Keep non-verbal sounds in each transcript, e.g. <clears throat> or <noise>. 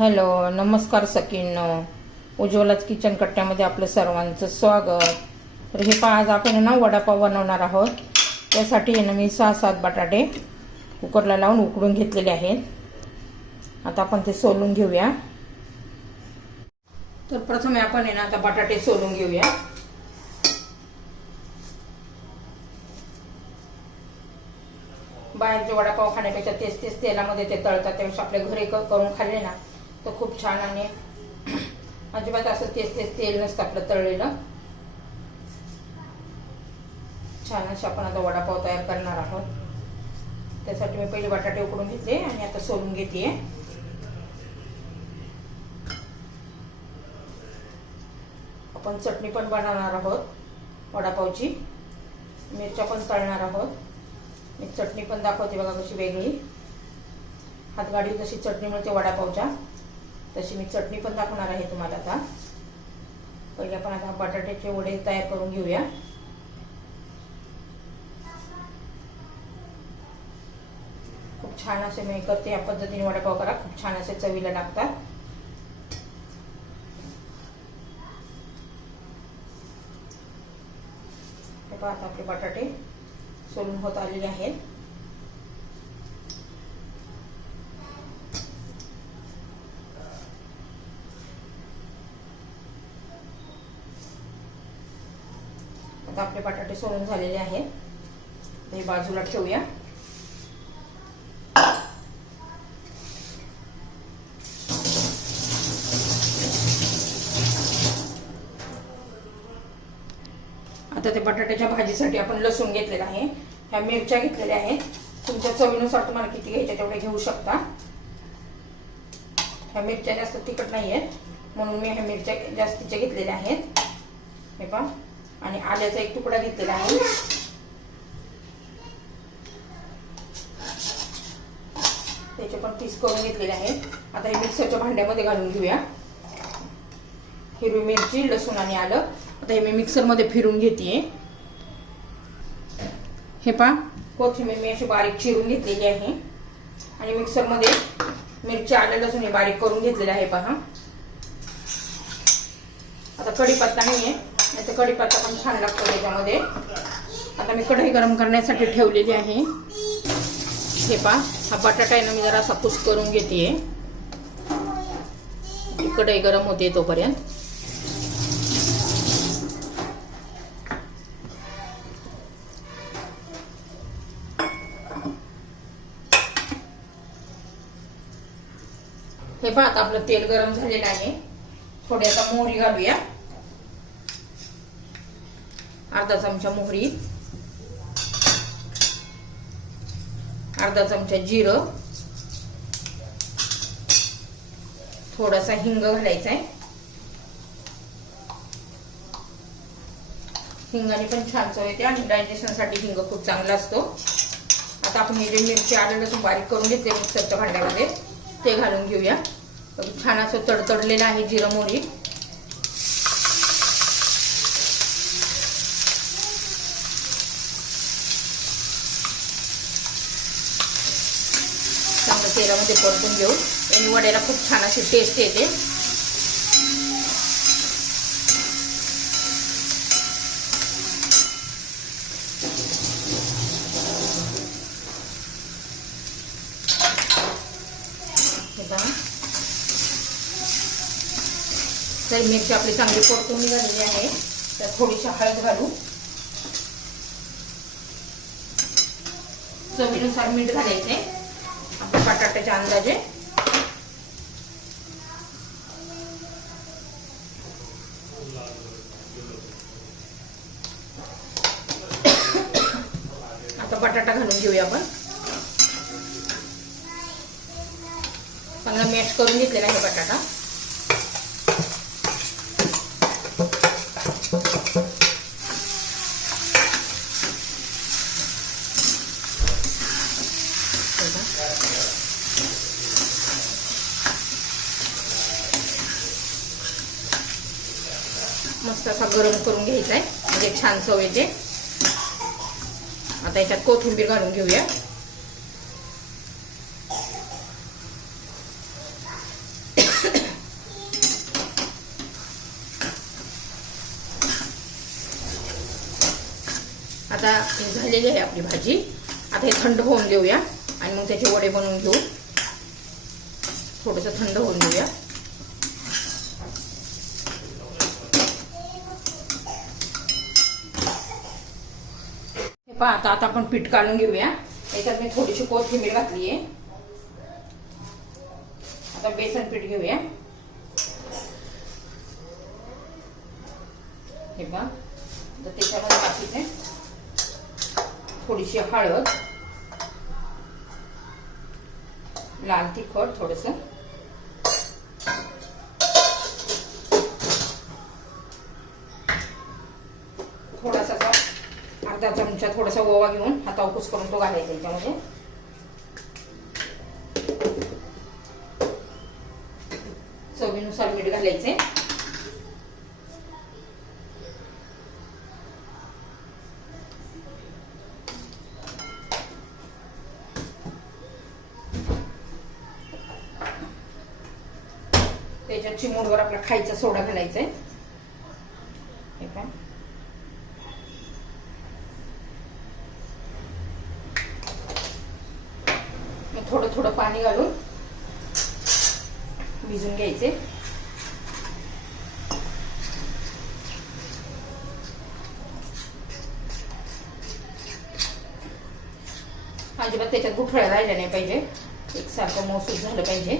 Hello नमस्कार सकीनो उज्ज्वलाच kitchen कट्ट्यामध्ये आपलं सर्वांचं स्वागत. तर हे पहा आज आपण आहे ना वडापाव बनवणार आहोत. त्यासाठी ना मी सहा सात बटाटे कुकरला लावून उकडून घेतलेले आहेत. आता आपण ते सोलून घेऊया. तर प्रथमे आपण आहे ना आता बटाटे सोलून घेऊया. बाहेरचे वडापाव खाण्यापेक्षा तेच तेच तेलामध्ये ते तळतात त्यापेक्षा आपल्या घरी करून खाल्ले ना तर खूप छान आणि <clears throat> अजिबात असं तेच तेच तेल नसतं आपलं तळलेलं. छान असे आपण आता वडापाव तयार करणार आहोत. त्यासाठी मी पहिले बटाटे उकडून घेतले आणि आता सोलून घेते. आपण चटणी पण बनवणार आहोत वडापावची. मिरच्या पण तळणार आहोत. मी चटणी पण दाखवते बघा कशी वेगळी. हातगाडी जशी चटणी मिळते वडापावच्या. तशी मी चटणी पण दाखवणार आहे तुम्हाला आता. पहिले आपण आता बटाट्याचे वडे तयार करून घेऊया. खूप छान असे मी करते या पद्धतीने वडापाव करा. खूप छान असे चवीला लागतात. आता आपले बटाटे सोलून होत आलेले आहेत आता सोडून झालेले आहे हे बाजूला ठेवूया. आता ते बटाट्याच्या भाजीसाठी आपण लसूण घेतलेला आहे. ह्या मिरच्या घेतलेल्या आहेत. तुमच्या चवीनुसार तुम्हाला किती घ्यायच्या तेवढे घेऊ शकता. ह्या मिरच्या जास्त तिखट नाही आहेत म्हणून मी ह्या मिरच्या जास्तीच्या घेतलेल्या आहेत. हे पहा. आणि आल्याचा एक तुकडा घेतलेला आहे. त्याचे पण पीस करून घेतलेले आहेत. आता हे मिक्सरच्या भांड्यामध्ये घालून घेऊया. हिरवी मिरची लसूण आणि आलं. आता हे मी मिक्सरमध्ये फिरून घेते हे पा कोथिंबीर मी अशी बारीक चिरून घेतलेली आहे. आणि मिक्सरमध्ये मिरची आलं लसूण हे बारीक करून घेतलेलं आहे पहा. आता कढीपत्ता नाही आहे नाही तर कढीपत्ता पण छान लागतो त्याच्यामध्ये आता मी कढई गरम करण्यासाठी ठेवलेली आहे. हे पा हा बटाटा आहे ना मी जरा असा करून घेते कढई गरम होते तोपर्यंत. हे पहा आता आपलं तेल गरम झालेलं आहे. थोडी आता मोहरी घालूया. अर्धा चमचा मोहरी. अर्धा चमचा जिरं. थोडासा हिंग घालायचा आहे हिंगाने पण छान चव येते आणि डायजेशनसाठी हिंग खूप चांगला असतो. आता आपण हे जे मिरची आलं लसूण बारीक करून घेतले मिक्सरच्या भांड्यामध्ये ते घालून घेऊया. छान असं तडतडलेलं आहे जिरं मोहरी चांगलं तेलामध्ये परतून घेऊ आणि वड्याला खूप छान अशी टेस्ट येते. तर मिरची आपली चांगली परतून निघालेली आहे तर थोडीशी हळद घालू. चवीनुसार मीठ घालायचे बटाट्याच्या अंदाजे. आता बटाटा घालून घेऊया आपण. चांगला मॅश करून घेतलेला आहे बटाटा. मस्त असा गरम करून घ्यायचा आहे. म्हणजे छान चव येते. आता याच्यात कोथिंबीर घालून घेऊया. आता झालेली आहे आपली भाजी. आता हे थंड होऊन देऊया. आणि मग त्याचे वडे बनवून घेऊ. थोडंसं थंड होऊन देऊया. पहा आता आता आपण पीठ काढून घेऊया. याच्यात मी थोडीशी कोथिंबीर घातली आहे. आता बेसन पीठ घेऊया. हे पहा तर त्याच्यामध्ये बाकीचे थोडीशी हळद. लाल तिखट थोडंसं. थोडासा ओवा घेऊन आता उकूस करून तो घालायचा याच्यामध्ये. चवीनुसार मीठ घालायचे. त्याच्यात चिमूडवर आपला खायचा सोडा घालायचा आहे हे पहा. मग थोडं थोडं पाणी घालून भिजून घ्यायचे अजिबात त्याच्यात गुठळ्या राहिल्या नाही पाहिजे. एकसारखं मौसूद झालं पाहिजे.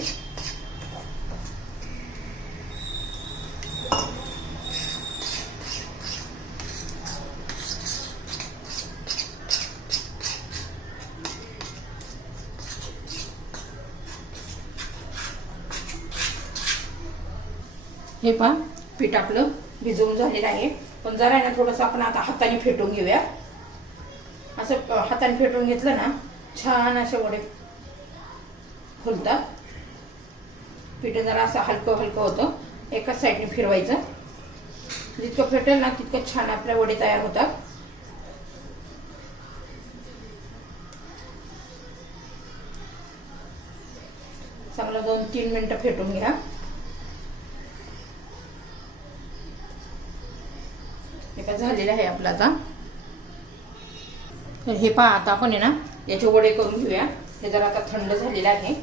हे पहा पीठ आपलं भिजवून झालेलं आहे. पण जरा ना थोडंसं आपण आता हाताने फेटून घेऊया. असं हाताने फेटून घेतलं ना छान असे वडे फुलतात. पीठ जरा असं हलकं हलकं होतं. एकाच साईडने फिरवायचं. जितकं फेटेल ना तितकं छान आपल्या वडे तयार होतात. चांगलं दोन तीन मिनिटं फेटून घ्या. हे काय झालेलं आहे आपलं आता. तर हे पहा आता आपण आहे ना याचे वडे करून घेऊया. हे जरा आता थंड झालेलं आहे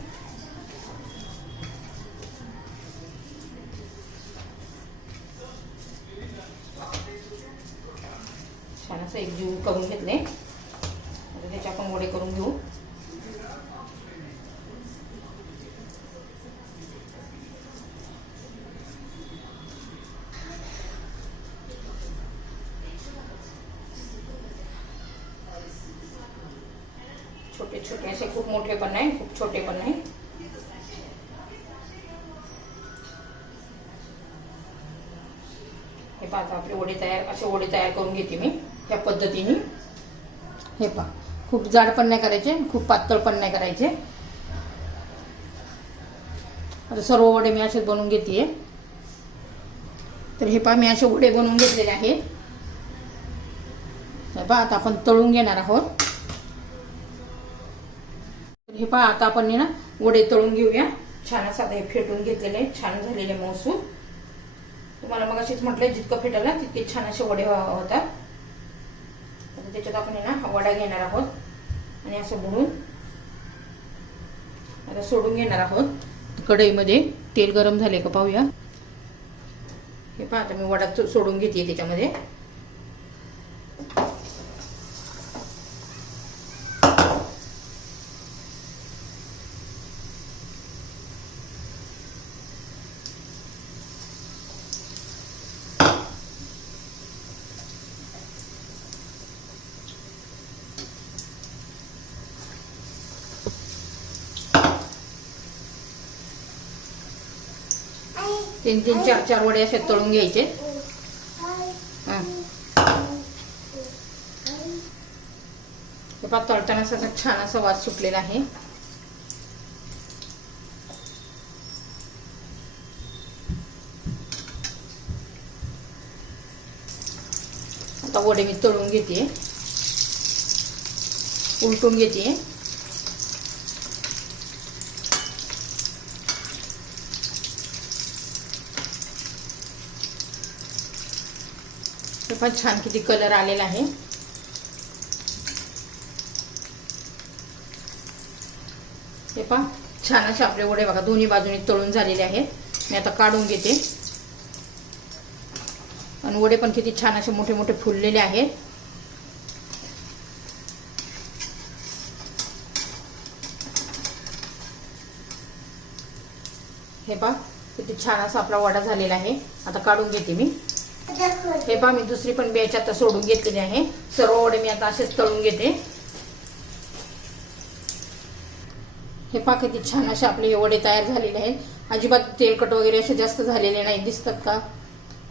छान असं एकजीव करून घेतले आता त्याचे आपण वडे करून घेऊ छोटे असे खूप मोठे पण नाही खूप छोटे पण नाही। हे पाहता आपले वडे तयार असे वडे तयार करून घेते मी या पद्धतीने. हे पहा खूप जाड पण नाही करायचे खूप पातळ पण नाही करायचे. आता सर्व वडे मी असेच बनवून घेते तर हे पहा मी असे वडे बनवून घेतलेले आहेत. हे पहा आता आपण तळून घेणार आहोत. हे पहा आता आपण हे ना वडे तळून घेऊया. छान असं आता हे फेटून घेतलेले छान झालेले मौसूम तुम्हाला मग अशीच म्हटलंय जितकं फेटेल ना तितके छान असे वडे होतात. त्याच्यात आपण ना हा वडा घेणार आहोत. आणि असं बुडून आता सोडून घेणार आहोत. कढईमध्ये तेल गरम झाले का पाहूया. हे पहा आता मी वडा सोडून घेते त्याच्यामध्ये. तीन तीन चार चार वडे असे तळून घ्यायचे. तळताना असा छान असा वास सुटलेला आहे. आता वडे मी तळून घेते. उलटून घेते. हे पण छान किती कलर आलेला आहे. हे पहा छान असे आपले वडे बघा दोन्ही बाजूने तळून झालेले आहेत. मी आता काढून घेते. आणि वडे पण किती छान असे मोठे मोठे फुललेले आहेत. हे पहा किती छान असा आपला वडा झालेला आहे. आता काढून घेते मी. हे पहा मी दुसरी पण बेच आता सोडून घेतलेली आहे. सर्व वडे मी आता असेच तळून घेते. हे पहा किती छान असे आपले हे वडे तयार झालेले आहेत. अजिबात तेलकट वगैरे असे जास्त झालेले नाही. दिसतात का?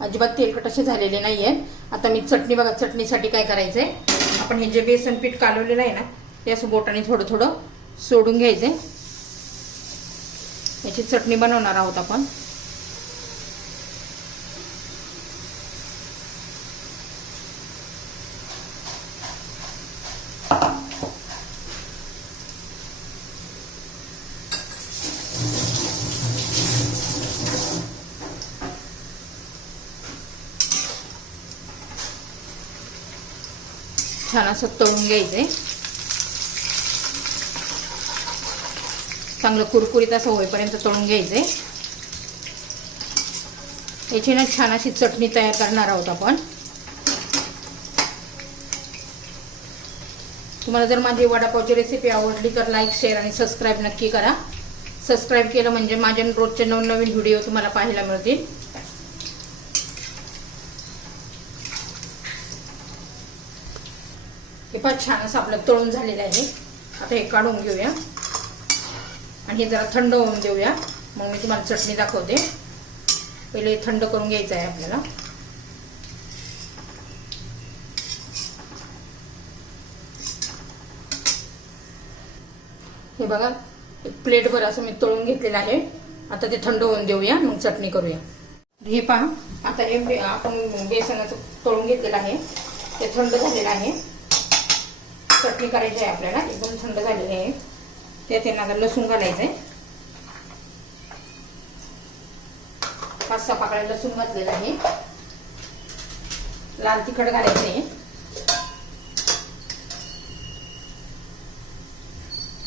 अजिबात तेलकट असे झालेले नाही आहेत. आता मी चटणी बघा चटणीसाठी काय करायचंय? आपण हे जे बेसन पीठ कालवलेलं आहे ना ते असं बोटाने थोडं थोडं सोडून घ्यायचंय. याची चटणी बनवणार आहोत आपण. छान असं तळून घ्यायचंय चांगलं कुरकुरीत असं होईपर्यंत तळून घ्यायचंय याची ना छान अशी चटणी तयार करणार आहोत आपण तुम्हाला जर माझी वडापावची रेसिपी आवडली तर लाईक शेअर आणि सबस्क्राईब नक्की करा सबस्क्राईब केलं म्हणजे माझ्या रोजचे नवनवीन व्हिडिओ तुम्हाला पाहायला मिळतील खूपच छान असं आपलं तळून झालेलं आहे आता हे काढून घेऊया. आणि हे जरा थंड होऊन देऊया. मग मी तुम्हाला चटणी दाखवते. पहिले थंड करून घ्यायचं आहे आपल्याला. हे बघा एक प्लेटभर असं मी तळून घेतलेलं आहे. आता ते थंड होऊन देऊया मग चटणी करूया. हे पहा आता हे आपण बेसनाचं तळून घेतलेलं आहे. ते थंड झालेलं आहे. चटणी करायची आहे आपल्याला एकदम थंड झालेली आहे. त्यात त्यांना आता लसूण घालायचं आहे. पाच सहा पाकळ्या लसूण घातलेलं आहे. लाल तिखट घालायचं आहे.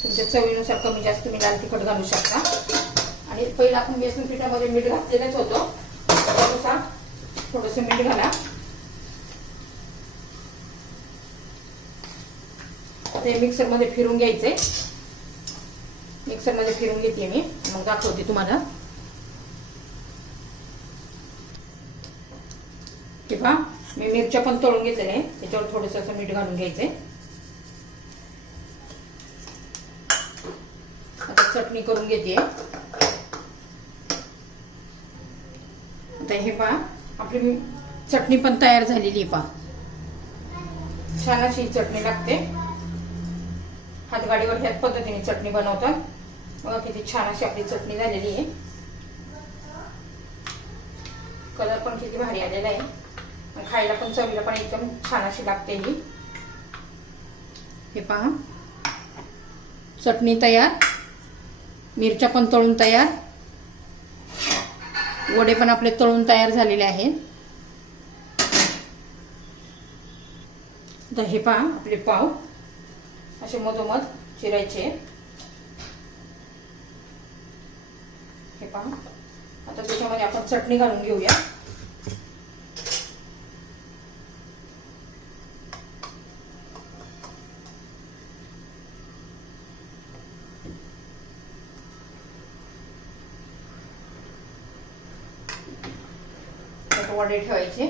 तुमच्या चवीनुसार कमी जास्त तुम्ही लाल तिखट घालू शकता. आणि पहिला आपण बेसन पिठामध्ये मीठ घातलेलंच होतं. त्यानुसार थोडस मीठ घाला. ते मिक्सरमध्ये फिरून घ्यायचे. मिक्सरमध्ये फिरून घेते मी. मग दाखवते तुम्हाला. हे पहा मी मिरच्या पण तळून घेतलेल्या आहे त्याच्यावर थोडस असं मीठ घालून घ्यायचंय. आता चटणी करून घेते. आता हे पहा आपली चटणी पण तयार झालेली आहे पहा. छान अशी चटणी लागते. गाडीवर ह्याच पद्धतीने चटणी बनवतात बघा किती छान अशी आपली चटणी झालेली आहे. कलर पण किती भारी आलेला आहे. खायला पण चवीला पण एकदम छान अशी लागते ही. हे पहा. चटणी तयार. मिरच्या पण तळून तयार. वडे पण आपले तळून तयार झालेले आहेत. आता हे पहा आपले पाव. असे मधोमध. चिरायचे. हे पहा. आता त्याच्यामध्ये आपण चटणी घालून घेऊया. वडे ठेवायचे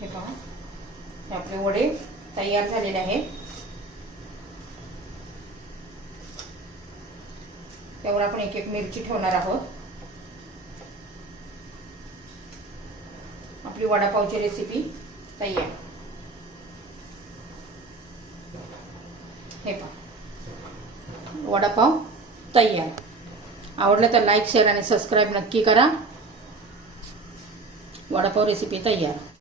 हे पहा हे आपले वडे तयार झालेले आहेत त्यावर आपण एक एक मिरची ठेवणार आहोत. आपली वडापावची रेसिपी तयार. हे पहा. वडापाव तयार. आवडलं तर लाईक शेअर आणि सबस्क्राईब नक्की करा. वडापाव रेसिपी तयार.